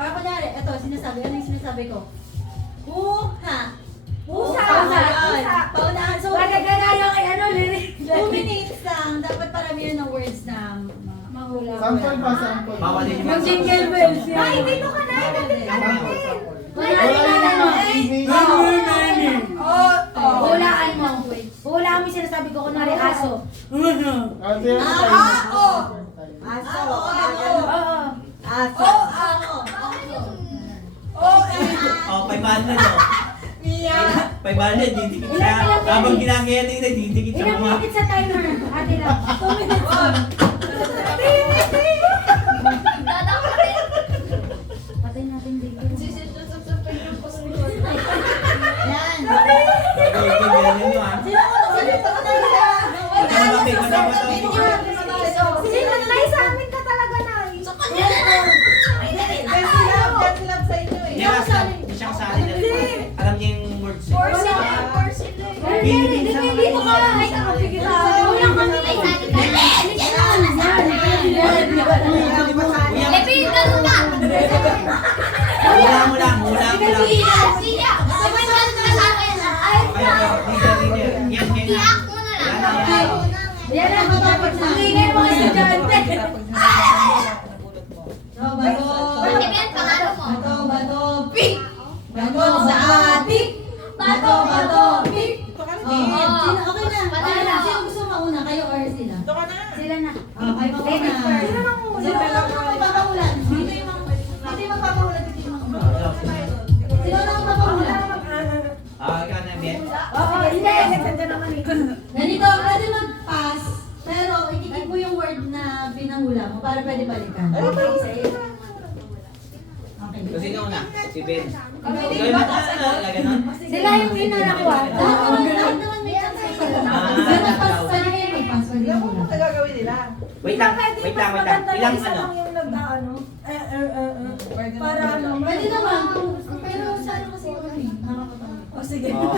Kunyari, ito, sinasabi. Ano yung sinasabi ko? Puha. Pusa. Paunahan. So, Magagana yung ano, lirik. 2 minutes lang. Dapat paramihan ng words na Mahula. Sample ba? Sample. Bawal din Yung jingle bells yan. Ay, dito ka na. Dito ka na. Hulaan mo. Hulaan mo yung sinasabi ko, kunwari aso. Aso. Oo. Aso. Oh, 500 oh. 500, didikit siya. Habang ginagaya nila, didikit siya Ilang mga. minutes sa timer? Ate lang. 2 minutes. Patay natin dito. Yan. Ganyan nyo ah. Sino ko na? Malapit, malapit. Sino na sa amin ka talaga na? Hindi siya kasali na. Alam niya yung words. Dito ka. Ay, nakapigil ako. Ulang kami na isali ka. Hula mo lang, hula mo lang. Yan ang matapos na. Ingay mga estudyante. Bato sa atik. Bato, pik. Sino? Okay na. Sino gusto mauna? Kayo or sila? Sila na. Kayo mauna. Ladies first. Sino ang magpapahulan? Sino yung magpapahulan? Sino ang magpapahulan? Ikaw na, Ben. Oo, hindi. Nagsanda naman eh. Ganito, pwede mag-pass, pero ikikip mo yung word na pinahula mo para pwede balikan. Okay. So, sino una? Si Ben. Kami Ikaw yung ganon? Sila yung pinanakuha. Lahat naman may chance ay pala. Pero mag-pass, pwede kayo mag-pass, pwede yung hula. Wait lang. Ilang ano? yung nag-ano. Para ano. Pwede naman, pero sana kasi yung ano eh, nakakatawa. O sige. Oh.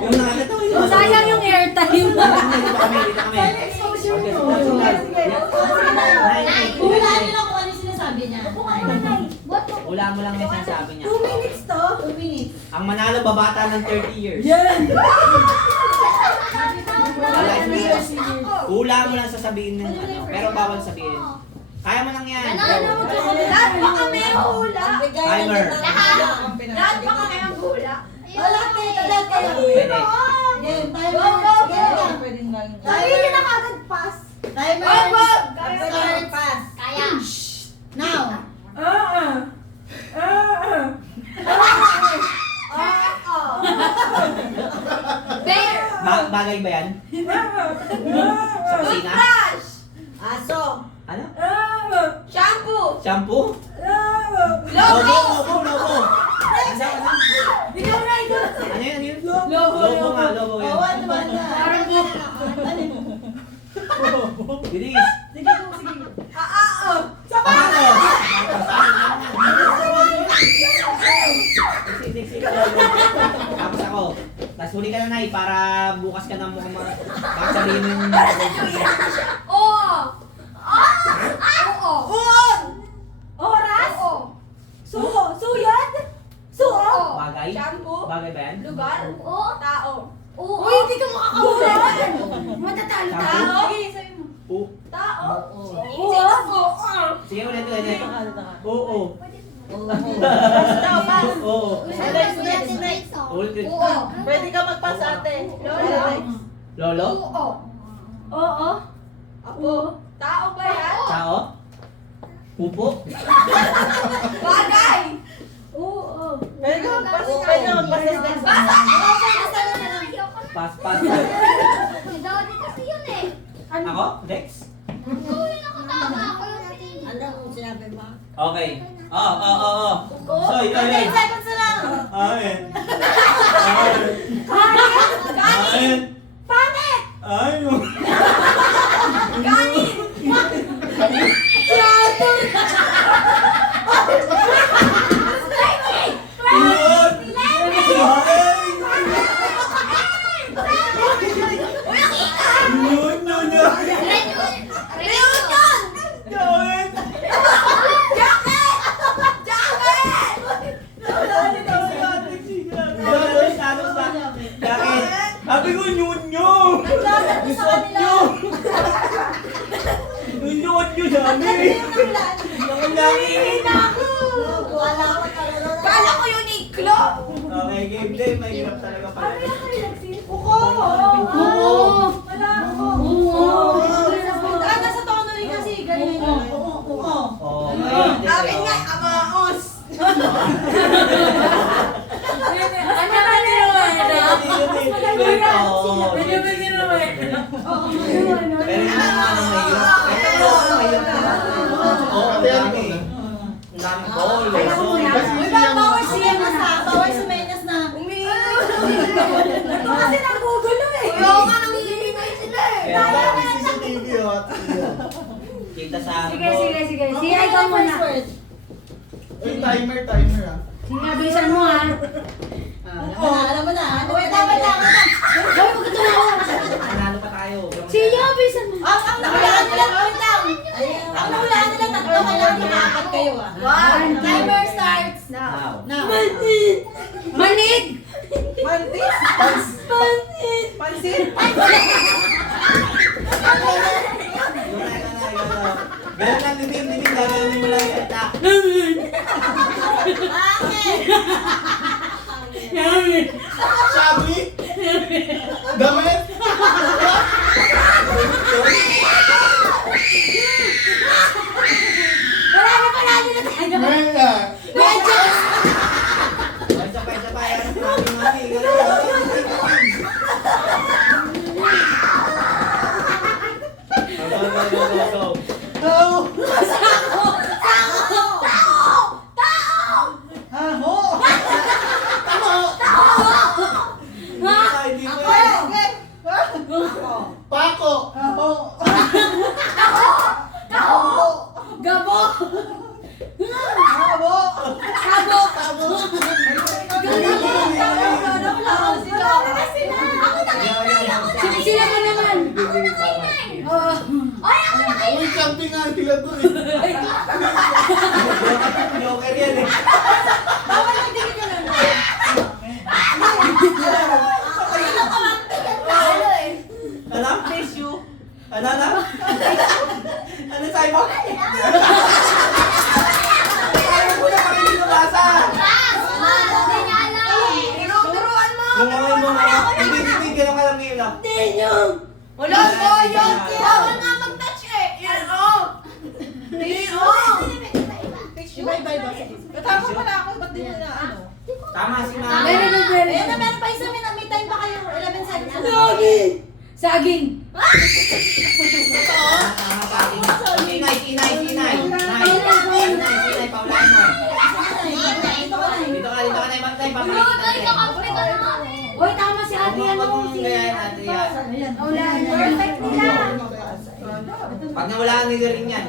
Yung nakakatawa yun. Sayang yung airtime. Dito kami. Exposure mo. Sige. Hulaan nyo lang kung ano yung sinasabi niya. Hula mo lang yung sinasabi niya. 2 minutes to. 2 minutes. Ang manalo babata ng 30 years. Yan. Hula mo lang sasabihin ng ano, pero bawal sabihin. Kaya mo lang yan. Lahat pa kami hula. Timer. Lahat pa kami ang hula. Lahat kayo. Pwede. Game, timer. Sige na. Sabihin niyo na kagad pass. Timer. Wag. Start. Pass. Now. Bagay ba yan? Sa kusina? Aso. Ano? Shampoo. Shampoo? Logo. Logo. Ikaw na ito. Ano yun? Logo nga, logo yan. Bawal naman na. Bilis. Sige. Sapato. Tapos ako. Tapos huli ka na, Nay, para bukas ka na mukhang baka sabihin mo yung... Oo. Uod. Oras. Suyod. Suo. Bagay? Shampoo. Bagay ba yan? Lugar. Tao. Uy, hindi ka makakahula. Matatalo Tao. tao. Oo. Tao. Oo. Sige ulit. Oo. Oo. Ulit. Pwede ka magpas ate. Lolo? Oo. Apo. Tao ba yan? Tao? Pupo? Bagay. Oo. Pwede ka magpas. Pwede ka magpas sa next. Pass. Ako? Dex? Ano kung sinabi mo? Okay. Oo. Soy. 10 seconds na lang. Ay. Pangit. Ay. Kanin. Nangihina ako. Wala ko talaga. Kala ko yung iklo. Okay, game day. Mahirap talaga pala. Uko. Wala ako. Nasa tono rin kasi. Ganyan yun. Oo. Oo. Akin nga, amaos. Pero yung mga ano mahirap. Ito mahirap na. Oo, ang dami. Ang dami goal. Uy, bawal siya na sa. Bawal si Menas na. Ito kasi nagugulo eh. Oo nga, nangihingay sila eh. Kaya CCTV oh. kita sa ano Sige, po. sige, sige. Ako Si na ikaw yung muna. first word. Uy, timer ah. Sige, bilisan mo ha. Alam mo na. Wait lang. Hoy, huwag ka tumawa. Nanalo pa tayo. Sige, bilisan mo. Ang nahulaan nila, wait lang. Ang nahulaan nila, tatlo kailangan makakot kayo ah. One. Timer starts Now. now. Manig! Mantis. Pansit. Ganun lang, limim. Gagawin mo lang yung salita. Sabi? Damit? Wala na pala nila tayo. Mena. Sabay. Ano si mami? Go. Aho! Hindi mo yan. Pako! Aho! Gabo! Abo! Sabo! Sila mo naman. Oo. Uy, camping nga sila to eh. Joker yan eh. Ano? Tissue. Ano? Ano sabi mo? Ayaw mo na makinig ng basa. Tinuturuan mo. Lumawin mo nga. Hindi, ganun ka lang ngayon ah. Wala ko yun. Bawal nga mag-touch eh. Yan o. Yan o. Iba. Katama pala ako. Ba't di mo na ano? Tama si mami. Ayan na, meron pa isa. May time pa kayo. 11 seconds. Saging! Tama sa akin. Inay. Paulain mo. Dito ka na yung magtay. Papalitan natin. Hoy, tama si ate Huwag ano mong si... gayahin ate yan. Perfect nila. Pag nawalaan nila rin yan.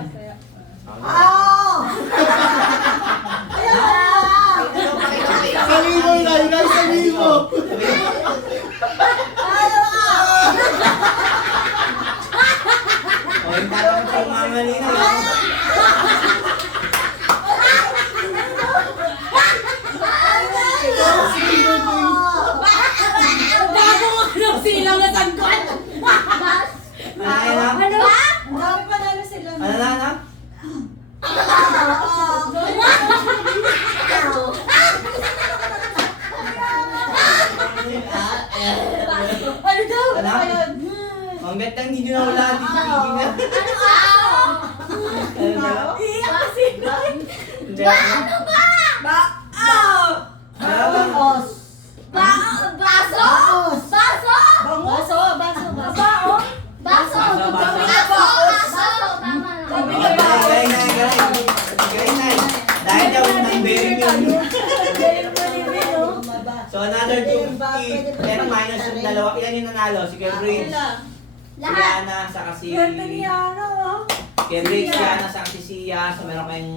Sabi mo na, sabi mo! O, yung parang pagmamalina yun. Bago ano silang na tangkot. Ano? Ang dami pa nalo sila. Ano? Ano daw? Ano? Ang bet lang hindi nyo nawalaan. Hindi nga. Hindi. Bangos. Baso. Dahil daw ng bearing yun. So another 250. Pero minus yung dalawa. Ilan yung nanalo? Si Cambridge. Si Yana, saka si... Cambridge, Yana, saka si Sia. So meron kayong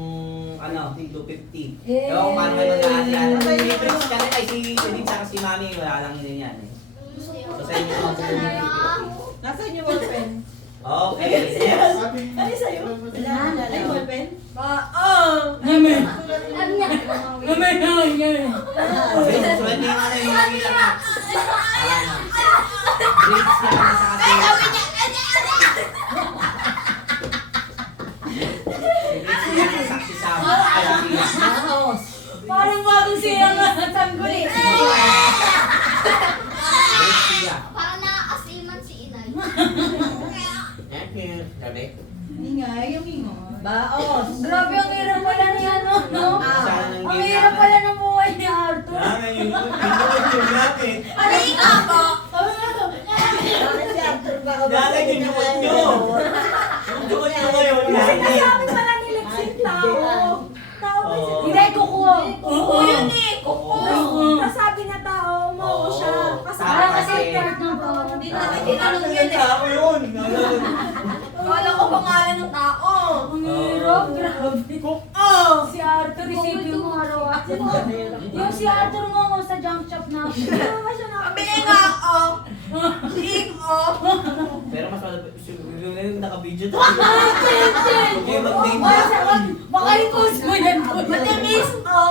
ano, 250. Ewan kung paano kayo mag-aatlan. Si Cambridge kasi ay si Edith saka si Mami. Wala lang yun yan eh. So sa inyo mga 250. Nasaan yung ballpen? Okay, yes. Ano sa'yo? Ay, ballpen? Namin. Namin. Okay, so hindi yung ano yung mga bilang na. Cambridge, Yana, saka si... Cambridge, Yana, saka si Sam. Grabe, ang hirap pala ni ano, no? Sana ng Ang game hirap natin. pala ng buhay ni Arthur. Yung natin. Halika po! Dahil yung jukot nyo. Yung jukot nyo ngayon. Sinasabi pala ni Lexin tao. Tao ba siya? Hindi, kuko. Oo, yun eh! Kuko! Nasabi na tao, umuho siya. Tama kasi. part ng tao. Hindi namin tinanong yun eh. Tao yun. Kala ko pangalan ng tao. Ang hirap, grabe. Oh! Si Arthur, isipin mo araw-araw. Yung si Arthur mo sa junk shop na. Hindi naman siya Pabili nga ako. Liig mo. Pero mas malapit. Yung naka-video to. Ay, Chen! Huwag kayo mag-name. Baka i-post mo yan. Matamis mo.